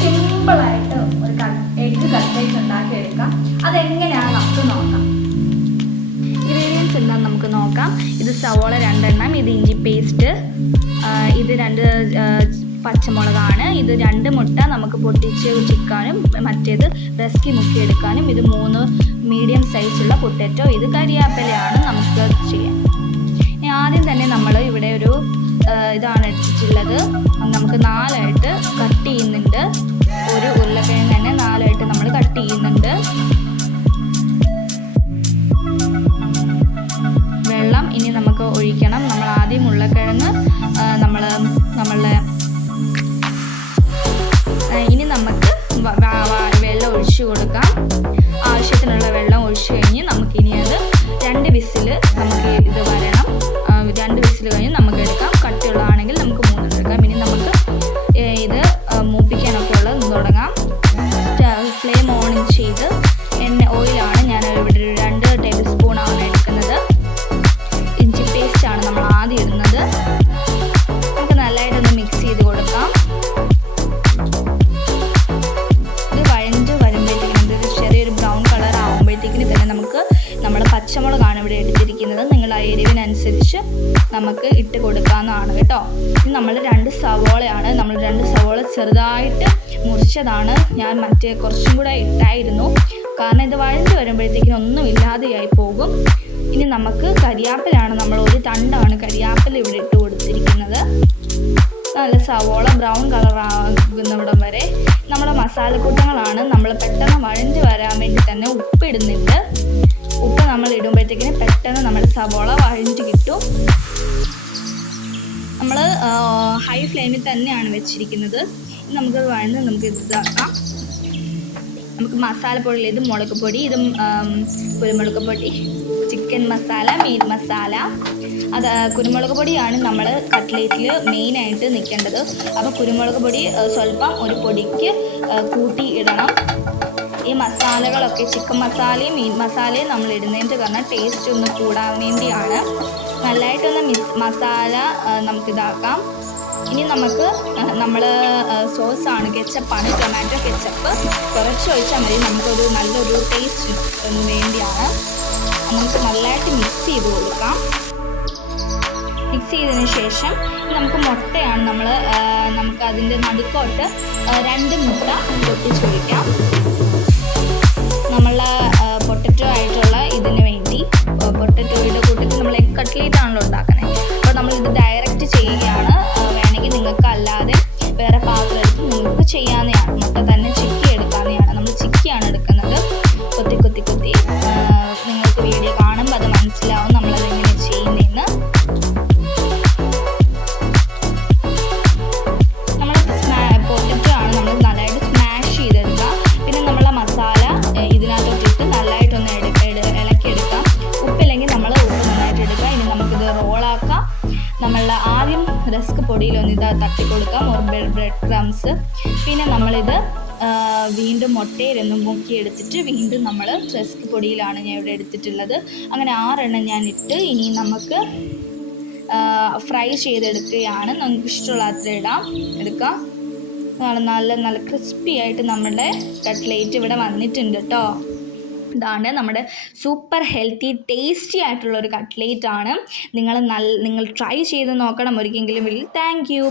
സിമ്പിളായിട്ട് ഒരു egg cutlet ഉണ്ടാക്കിയെടുക്കാം. അതെങ്ങനെയാണ് നമുക്ക് നോക്കാം. ഇൻഗ്രീഡിയൻസ് എന്താണെന്ന് നമുക്ക് നോക്കാം. ഇത് സവോള രണ്ടെണ്ണം ഇത് ഇഞ്ചി പേസ്റ്റ് ഇത് രണ്ട് പച്ചമുളകാണ് ഇത് രണ്ട് മുട്ട നമുക്ക് പൊട്ടിച്ച് ചിക്കാനും മറ്റേത് റസ്കി മുക്കിയെടുക്കാനും ഇത് മൂന്ന് മീഡിയം സൈസുള്ള പൊട്ടറ്റോ ഇത് കരിയാപ്പിലയാണ് നമുക്ക് ചെയ്യാം ഇനി ആദ്യം തന്നെ നമ്മൾ ഇവിടെ ഒരു ഇതാണ് എടുത്തിട്ടുള്ളത്. നമുക്ക് നാലായിട്ട് കൊടുക്കാം. ആവശ്യത്തിനുള്ള വെള്ളം ഒഴിച്ചു കഴിഞ്ഞ് നമുക്കിനി അത് രണ്ട് വിസിൽ ആ എരിവിനനുസരിച്ച് നമുക്ക് ഇട്ട് കൊടുക്കാവുന്നതാണ് കേട്ടോ. ഇനി നമ്മൾ രണ്ട് സവോളയാണ്. നമ്മൾ രണ്ട് സവോള ചെറുതായിട്ട് മുറിച്ചതാണ്. ഞാൻ മറ്റേ കുറച്ചും കൂടെ ഇട്ടായിരുന്നു. കാരണം ഇത് വഴഞ്ഞു വരുമ്പോഴത്തേക്കിനും ഒന്നും ഇല്ലാതെയായി പോകും. ഇനി നമുക്ക് കരിയാപ്പിലാണ്. നമ്മൾ ഒരു തണ്ടാണ് കരിയാപ്പിൽ ഇവിടെ ഇട്ട് കൊടുത്തിരിക്കുന്നത്. നല്ല സവോള ബ്രൗൺ കളർ ആകുന്നിടം വരെ. നമ്മുടെ മസാലക്കൂട്ടങ്ങളാണ്. നമ്മൾ പെട്ടെന്ന് വഴഞ്ഞ് വരാൻ വേണ്ടി തന്നെ ഉപ്പ് ഇടുന്നുണ്ട് ഉപ്പ് നമ്മൾ ഇടുമ്പോഴത്തേക്കിന് പെട്ടെന്ന് നമ്മൾ സവോള വഴഞ്ഞിട്ട് കിട്ടും. നമ്മൾ ഹൈ ഫ്ലെയിമിൽ തന്നെയാണ് വെച്ചിരിക്കുന്നത്. നമുക്ക് വഴന്ന് നമുക്ക് ഇത് ഇതാക്കാം. നമുക്ക് മസാലപ്പൊടിയിൽ ഇത് മുളക് പൊടി ഇതും കുരുമുളക് പൊടി ചിക്കൻ മസാല മീറ്റ് മസാല അത് കുരുമുളക് പൊടിയാണ് നമ്മൾ കട്ട്ലേറ്റിൽ മെയിനായിട്ട് നിൽക്കേണ്ടത്. അപ്പോൾ കുരുമുളക് പൊടി സ്വല്പം ഒരു പൊടിക്ക് കൂട്ടി ഇടണം. ഈ മസാലകളൊക്കെ ചിക്കൻ മസാലയും മീൻ മസാലയും നമ്മൾ ഇടുന്നതിന്റെ കാരണം ടേസ്റ്റ് ഒന്ന് കൂടാൻ വേണ്ടിയാണ്. നല്ലതായിട്ടൊന്ന് മിസ് മസാല നമുക്കിതാക്കാം. ഇനി നമുക്ക് നമ്മൾ സോസാണ് കെച്ചപ്പാണ് ടൊമാറ്റോ കെച്ചപ്പ് കുറച്ച് ഒഴിച്ചാൽ മതി. നമുക്കൊരു നല്ലൊരു ടേസ്റ്റ് വേണ്ടിയാണ്. നമുക്ക് നല്ലതായിട്ട് മിക്സ് ചെയ്ത് കൊടുക്കാം. മിക്സ് ചെയ്തതിന് ശേഷം നമുക്ക് മുട്ടയാണ് നമ്മൾ നമുക്ക് അതിന്റെ നടുക്കോട്ട് രണ്ട് മുട്ട പൊട്ടിച്ചൊഴിക്കാം. റസ്ക് പൊടിയിലൊന്ന് ഇത് തട്ടി കൊടുക്കാം. ഒരു ബ്രെഡ് ക്രംസ് പിന്നെ നമ്മളിത് വീണ്ടും മുട്ടയിലൊന്ന് മുക്കി എടുത്തിട്ട് വീണ്ടും നമ്മൾ റസ്ക് പൊടിയിലാണ് ഞാൻ ഇവിടെ എടുത്തിട്ടുള്ളത്. അങ്ങനെ ആറെണ്ണം ഞാൻ ഇട്ട് ഇനി നമുക്ക് ഫ്രൈ ചെയ്തെടുക്കുകയാണ്. നമുക്ക് ഇഷ്ടമുള്ള അത്ര ഇടാം. എടുക്കാം. നല്ല നല്ല ക്രിസ്പി ആയിട്ട് നമ്മുടെ കട്ട്ലേറ്റ് ഇവിടെ വന്നിട്ടുണ്ട് കേട്ടോ ഇതാണ് നമ്മുടെ സൂപ്പർ ഹെൽത്തി ടേസ്റ്റി ആയിട്ടുള്ള ഒരു കട്ട്ലേറ്റ് ആണ്. നിങ്ങൾ നല്ല നിങ്ങൾ ട്രൈ ചെയ്ത് നോക്കണം. ഒരിക്കലെങ്കിലും താങ്ക് യു